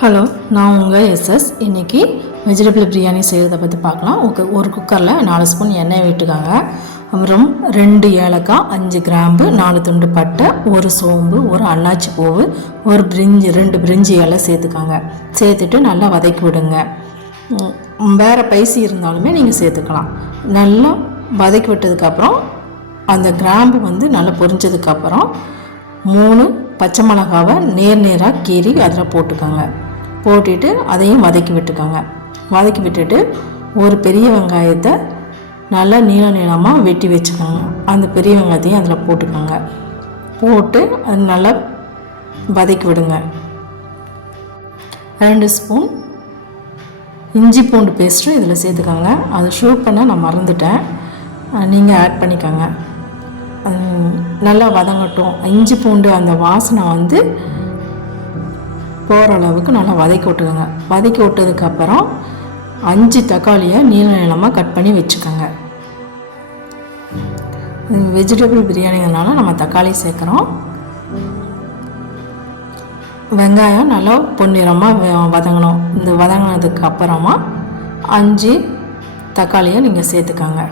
Hello, நான் உங்கள் SS. இன்றைக்கி வெஜிடபிள் பிரியாணி செய்கிறத பற்றி பார்க்கலாம். ஒரு குக்கரில் 4 ஸ்பூன் எண்ணெய் விட்டுக்காங்க. அப்புறம் 2 ஏலக்காய், 5 கிராம்பு, 4 துண்டு பட்டை, 1 சோம்பு, 1 அன்னாச்சி பூவு, 2 பிரிஞ்சி இலை சேர்த்துக்காங்க. சேர்த்துட்டு நல்லா வதக்கி விடுங்க. வேறு பைசி இருந்தாலுமே நீங்கள் சேர்த்துக்கலாம். நல்லா வதக்கி விட்டதுக்கப்புறம் அந்த கிராம்பு நல்லா பொரிஞ்சதுக்கப்புறம் 3 பச்சை மிளகாவை நேராக கீறி அதில் போட்டுக்கோங்க. போட்டுட்டு அதையும் வதக்கி விட்டுக்கோங்க. வதக்கி விட்டுட்டு ஒரு பெரிய வெங்காயத்தை நல்லா நீளமாக வெட்டி வச்சுக்கோங்க. அந்த பெரிய வெங்காயத்தையும் அதில் போட்டுக்கோங்க. போட்டு அது நல்லா வதக்கி விடுங்க. 2 ஸ்பூன் இஞ்சி பூண்டு பேஸ்ட்டும் இதில் சேர்த்துக்கோங்க. அதை ஷூட் பண்ண நான் மறந்துட்டேன், நீங்கள் ஆட் பண்ணிக்கோங்க. நல்லா வதங்கட்டும். இஞ்சி பூண்டு அந்த வாசனை போகிற அளவுக்கு நல்லா வதக்கி விட்டுக்கோங்க. வதக்கி விட்டதுக்கப்புறம் 5 தக்காளியை நீளமாக கட் பண்ணி வச்சுக்கோங்க. வெஜிடபிள் பிரியாணிங்கிறதுனால நம்ம தக்காளி சேர்க்குறோம். வெங்காயம் நல்லா பொன்னிறமாக வதங்கணும். இந்த வதங்கினதுக்கு அப்புறமா 5 தக்காளியை நீங்கள் சேர்த்துக்கோங்க.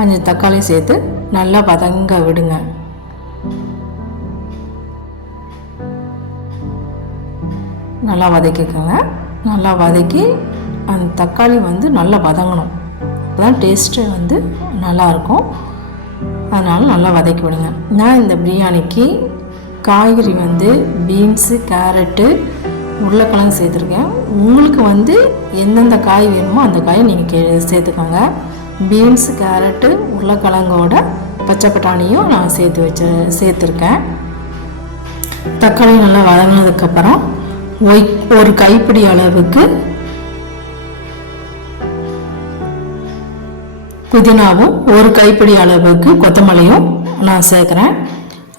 அஞ்சு தக்காளி சேர்த்து நல்லா வதங்க விடுங்க. நல்லா வதக்கிக்கோங்க. நல்லா வதக்கி அந்த தக்காளி நல்லா வதங்கணும். அப்போதான் டேஸ்ட்டு நல்லாயிருக்கும். அதனால் நல்லா வதக்கி விடுங்க. நான் இந்த பிரியாணிக்கு காய்கறி பீன்ஸு, கேரட்டு, உருளைக்கிழங்கு சேர்த்துருக்கேன். உங்களுக்கு எந்தெந்த காய் வேணுமோ அந்த காயை நீங்கள் சேர்த்துக்கோங்க. பீன்ஸு, கேரட்டு, உருளைக்கிழங்கோட பச்சை பட்டாணியும் நான் சேர்த்துருக்கேன். தக்காளி நல்லா வதங்கினதுக்கப்புறம் ஒரு கைப்பிடி அளவுக்கு புதினாவும், ஒரு கைப்பிடி அளவுக்கு கொத்தமல்லியும் நான் சேர்க்குறேன்.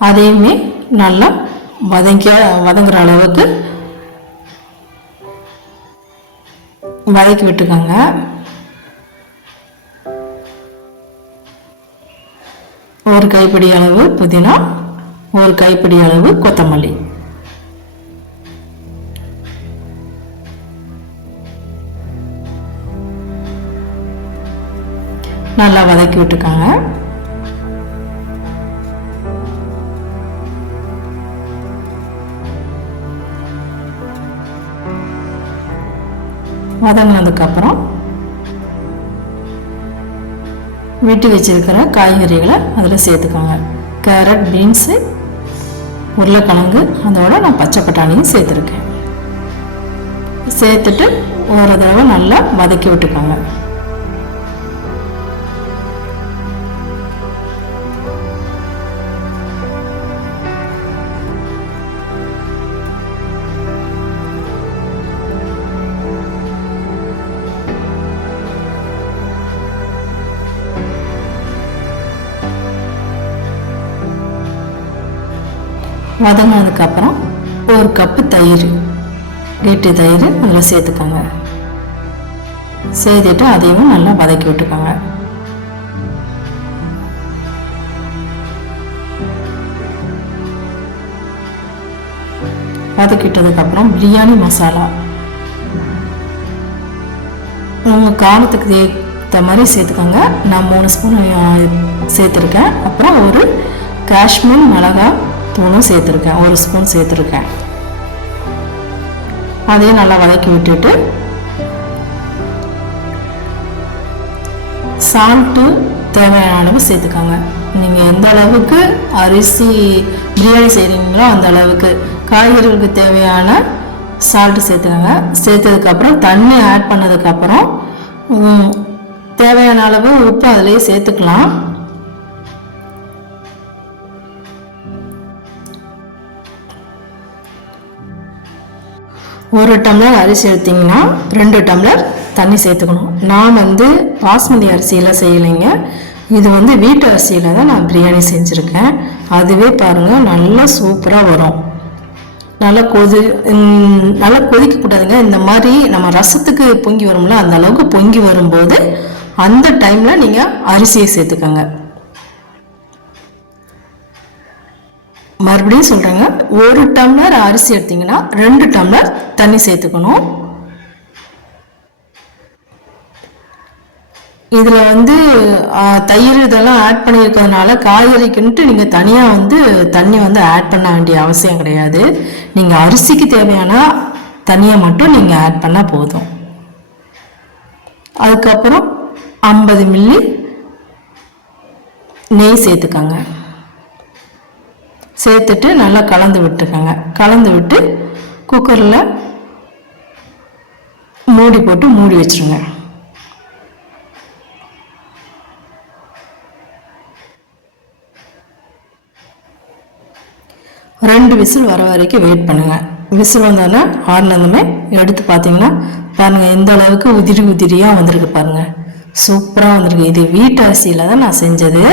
அதையுமே நல்லா வதங்குற அளவுக்கு வதக்கி விட்டுக்கோங்க. ஒரு கைப்பிடி அளவு புதினா, ஒரு கைப்பிடி அளவு கொத்தமல்லி. நல்லா வதக்கி விட்டுக்காங்க. வதங்கினதுக்கு அப்புறம் வெட்டி வச்சிருக்கிற காய்கறிகளை அதில் சேர்த்துக்கோங்க. கேரட், பீன்ஸு, உருளைக்கிழங்கு, அதோட நான் பச்சை பட்டாணியும் சேர்த்துருக்கேன். சேர்த்துட்டு ஒரு தடவை நல்லா வதக்கி விட்டுக்கோங்க. வதங்கினதுக்கப்புறம் ஒரு கப்பு தயிர், கெட்டி தயிர் அதில் சேர்த்துக்கோங்க. சேர்த்துட்டு அதையும் நல்லா வதக்கி விட்டுக்கோங்க. வதக்கிட்டதுக்கப்புறம் பிரியாணி மசாலா உங்கள் காரத்துக்கு ஏற்ற மாதிரி சேர்த்துக்கோங்க. நான் 3 ஸ்பூன் சேர்த்துருக்கேன். அப்புறம் ஒரு காஷ்மீர் மிளகாய் தூளும் சேர்த்துருக்கேன், 1 ஸ்பூன் சேர்த்துருக்கேன். அதையும் நல்லா வதக்கி விட்டுட்டு சால்ட்டு தேவையான அளவு சேர்த்துக்கோங்க. நீங்கள் எந்த அளவுக்கு அரிசி பிரியாணி செய்கிறீங்களோ அந்த அளவுக்கு காய்கறிகளுக்கு தேவையான சால்ட்டு சேர்த்துக்கோங்க. சேர்த்ததுக்கப்புறம் தண்ணி ஆட் பண்ணதுக்கப்புறம் தேவையான அளவு உப்பு அதிலேயே சேர்த்துக்கலாம். ஒரு டம்ளர் அரிசி எடுத்திங்கன்னா 2 டம்ளர் தண்ணி சேர்த்துக்கணும். நான் பாஸ்மதி அரிசியில் செய்யலைங்க, இது வீட்டு அரிசியில் தான் நான் பிரியாணி செஞ்சுருக்கேன். அதுவே பாருங்கள் நல்லா சூப்பராக வரும். நல்லா நல்லா கொதிக்கக்கூடாதுங்க. இந்த மாதிரி நம்ம ரசத்துக்கு பொங்கி வரும்ல, அந்த அளவுக்கு பொங்கி வரும்போது அந்த டைமில் நீங்கள் அரிசியை சேர்த்துக்கோங்க. மறுபடியும் சொல்கிறேங்க, 1 டம்ளர் அரிசி எடுத்திங்கன்னா 2 டம்ளர் தண்ணி சேர்த்துக்கணும். இதில் தயிர் இதெல்லாம் ஆட் பண்ணியிருக்கிறதுனால காய்கறிக்குன்ட்டு நீங்கள் தனியாக தண்ணி ஆட் பண்ண வேண்டிய அவசியம் கிடையாது. நீங்கள் அரிசிக்கு தேவையான தண்ணியை மட்டும் நீங்கள் ஆட் பண்ணால் போதும். அதுக்கப்புறம் 50 மில்லி நெய் சேர்த்துக்கோங்க. சேர்த்துட்டு நல்லா கலந்து விட்டுக்கோங்க. கலந்து விட்டு குக்கரில் மூடி போட்டு மூடி வச்சுருங்க. 2 விசில் வர வரைக்கும் வெயிட் பண்ணுங்கள். விசில் வந்தோடனே ஆறுனதுமே எடுத்து பார்த்தீங்கன்னா பாருங்கள், எந்த அளவுக்கு உதிரி உதிரியாக வந்திருக்கு பாருங்கள். சூப்பராக வந்திருக்கு. இது வீட்டு அரிசியில் தான் நான் செஞ்சது.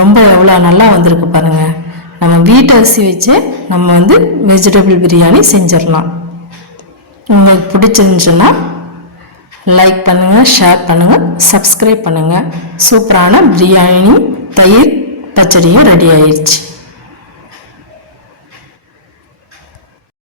ரொம்ப எவ்வளோ நல்லா வந்திருக்கு பாருங்கள். நம்ம வீட்டு அரிசி வச்சு நம்ம வெஜிடபிள் பிரியாணி செஞ்சிடலாம். உங்களுக்கு பிடிச்சிருந்துச்சுன்னா லைக் பண்ணுங்கள், ஷேர் பண்ணுங்கள், சப்ஸ்கிரைப் பண்ணுங்கள். சூப்பரான பிரியாணி தயிர் பச்சடியும் ரெடி ஆயிடுச்சு.